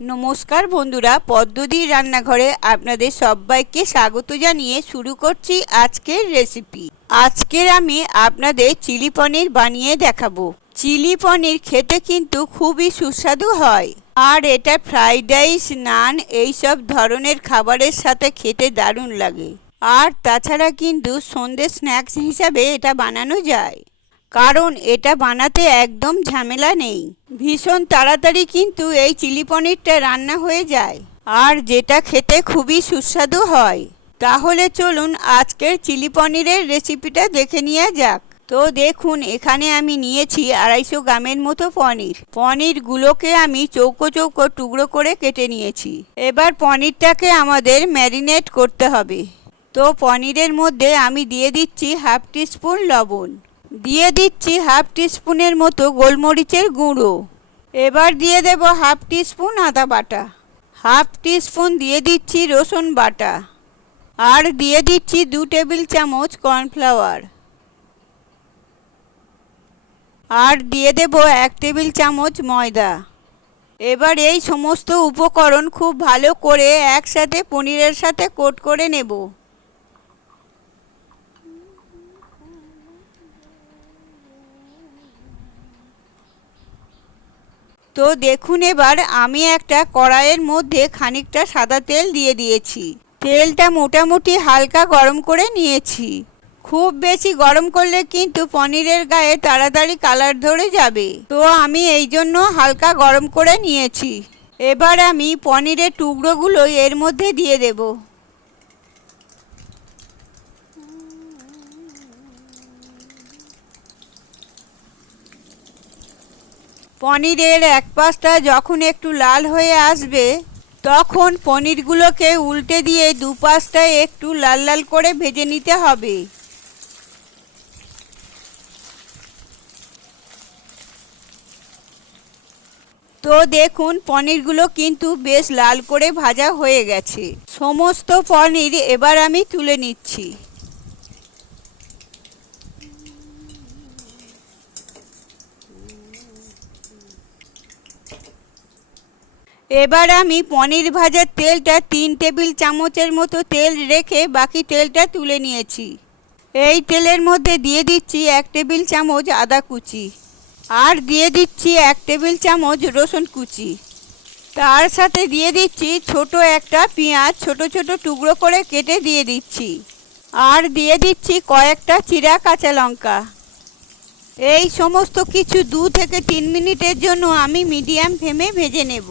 নমস্কার বন্ধুরা পদ্মদির রান্নাঘরে আপনাদের সবাইকে স্বাগত জানিয়ে শুরু করছি আজকের রেসিপি আজকের আমি আপনাদের চিলি পনির বানিয়ে দেখাবো। চিলি পনির খেতে কিন্তু খুবই সুস্বাদু হয়। আর এটা ফ্রাইড রাইস নান এইসব ধরনের খাবারের সাথে খেতে দারুণ লাগে। আর তাছাড়া কিন্তু সন্ধ্যে স্ন্যাক্স হিসাবে এটা বানানো যায়। কারণ এটা বানাতে একদম ঝামেলা নেই। ভীষণ তাড়াতাড়ি কিন্তু এই চিলি পনিরটা রান্না হয়ে যায়। আর যেটা খেতে খুবই সুস্বাদু হয়। তাহলে চলুন আজকের চিলি পনিরের রেসিপিটা দেখে নেওয়া যাক। তো দেখুন, এখানে আমি নিয়েছি আড়াইশো গ্রামের মতো পনির। পনিরগুলোকে আমি চৌকো চৌকো টুকরো করে কেটে নিয়েছি। এবার পনিরটাকে আমাদের ম্যারিনেট করতে হবে। তো পনিরের মধ্যে আমি দিয়ে দিচ্ছি হাফ টিস্পুন লবণ। দিয়ে দিচ্ছি হাফ টিস্পুনের মতো গোলমরিচের গুঁড়ো। এবার দিয়ে দেব হাফ টিস্পুন আদা বাটা। হাফ টিস্পুন দিয়ে দিচ্ছি রসুন বাটা। আর দিয়ে দিচ্ছি দু টেবিল চামচ কর্নফ্লাওয়ার। আর দিয়ে দেব এক টেবিল চামচ ময়দা। এবার এই সমস্ত উপকরণ খুব ভালো করে একসাথে পনিরের সাথে কোট করে নেব। তো দেখুন এবার আমি একটা কড়াইয়ের মধ্যে খানিকটা সাদা তেল দিয়ে দিয়েছি। তেলটা মোটামুটি হালকা গরম করে নিয়েছি। খুব বেশি গরম করলে কিন্তু পনিরের গায়ে তাড়াতাড়ি কালার ধরে যাবে। তো আমি এই জন্য হালকা গরম করে নিয়েছি। এবার আমি পনিরের টুকরোগুলো এর মধ্যে দিয়ে দেব। পনিরের এক পাশটা যখন একটু লাল হয়ে আসবে, তখন পনিরগুলোকে উল্টে দিয়ে দু দুপাশটায় একটু লাল লাল করে ভেজে নিতে হবে। তো দেখুন, পনিরগুলো কিন্তু বেশ লাল করে ভাজা হয়ে গেছে। সমস্ত পনির এবার আমি তুলে নিচ্ছি। এবার আমি পনির ভাজার তেলটা তিন টেবিল চামচের মতো তেল রেখে বাকি তেলটা তুলে নিয়েছি। এই তেলের মধ্যে দিয়ে দিচ্ছি এক টেবিল চামচ আদা কুচি আর দিয়ে দিচ্ছি এক টেবিল চামচ রসুন কুচি। তার সাথে দিয়ে দিচ্ছি ছোট একটা পেঁয়াজ, ছোট ছোট টুকরো করে কেটে দিয়ে দিচ্ছি আর দিয়ে দিচ্ছি কয়েকটা চিরা কাঁচা লঙ্কা। এই সমস্ত কিছু দু থেকে তিন মিনিটের জন্য আমি মিডিয়াম ফ্লেমে ভেজে নেব।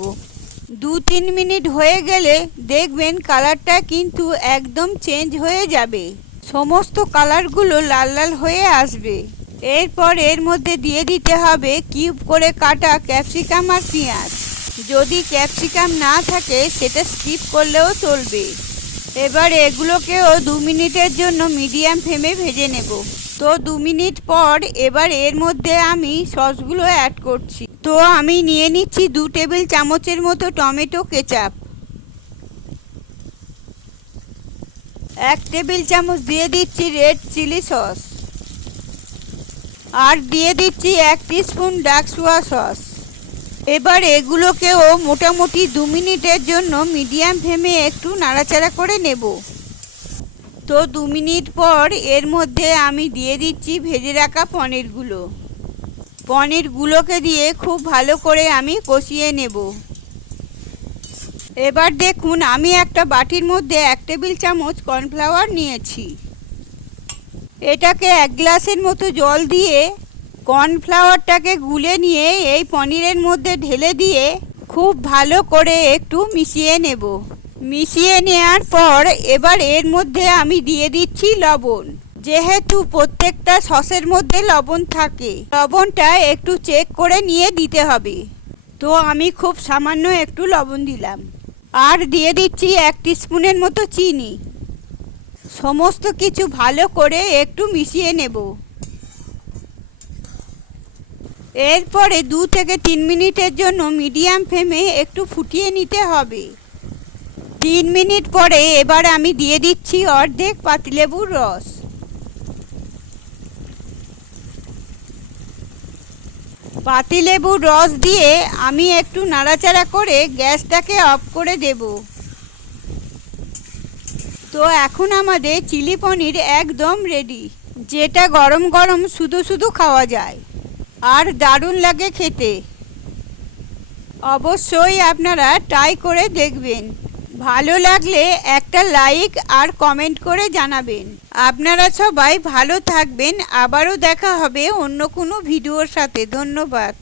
দু তিন মিনিট হয়ে গেলে দেখবেন কালারটা কিন্তু একদম চেঞ্জ হয়ে যাবে। সমস্ত কালারগুলো লাল লাল হয়ে আসবে। এরপর এর মধ্যে দিয়ে দিতে হবে কিউব করে কাটা ক্যাপসিকাম আর পেঁয়াজ। যদি ক্যাপসিকাম না থাকে, সেটা স্কিপ করলেও চলবে। এবার এগুলোকেও দু মিনিটের জন্য মিডিয়াম ফ্লেমে ভেজে নেব। তো দু মিনিট পর এবার এর মধ্যে আমি সসগুলো অ্যাড করছি। তো আমি নিয়ে নিচ্ছি দু টেবিল চামচের মতো টমেটো কেচাপ। এক টেবিল চামচ দিয়ে দিচ্ছি রেড চিলি সস। আর দিয়ে দিচ্ছি এক স্পুন ডার্ক সোয়া সস। এবার এগুলোকেও মোটামুটি দু মিনিটের জন্য মিডিয়াম ফ্লেমে একটু নাড়াচাড়া করে নেব। তো দু মিনিট পর এর মধ্যে আমি দিয়ে দিচ্ছি ভেজে রাখা পনিরগুলো। পনিরগুলোকে দিয়ে খুব ভালো করে আমি কষিয়ে নেব। এবার দেখুন, আমি একটা বাটির মধ্যে এক টেবিল চামচ কর্নফ্লাওয়ার নিয়েছি। এটাকে এক গ্লাসের মতো জল দিয়ে কর্নফ্লাওয়ারটাকে গুলে নিয়ে এই পনিরের মধ্যে ঢেলে দিয়ে খুব ভালো করে একটু মিশিয়ে নেব। মিশিয়ে নেওয়ার পর এবার এর মধ্যে আমি দিয়ে দিচ্ছি লবণ। যেহেতু প্রত্যেকটা সসের মধ্যে লবণ থাকে, লবণটা একটু চেক করে নিয়ে দিতে হবে। তো আমি খুব সামান্য একটু লবণ দিলাম। আর দিয়ে দিচ্ছি এক স্পুনের মতো চিনি। সমস্ত কিছু ভালো করে একটু মিশিয়ে নেব। এরপরে দু থেকে তিন মিনিটের জন্য মিডিয়াম ফ্লেমে একটু ফুটিয়ে নিতে হবে। তিন মিনিট পরে এবার আমি দিয়ে দিচ্ছি অর্ধেক পাতিলেবুর রস। পাতিলেবুর রস দিয়ে আমি একটু নাড়াচাড়া করে গ্যাসটাকে অফ করে দেব। তো এখন আমাদের চিলি পনির একদম রেডি যেটা গরম গরম শুধু শুধু খাওয়া যায়, আর দারুণ লাগে খেতে। অবশ্যই আপনারা ট্রাই করে দেখবেন। ভালো লাগলে একটা লাইক আর কমেন্ট করে জানাবেন। আপনারা সবাই ভালো থাকবেন। আবারও দেখা হবে অন্য কোনো ভিডিওর সাথে। ধন্যবাদ।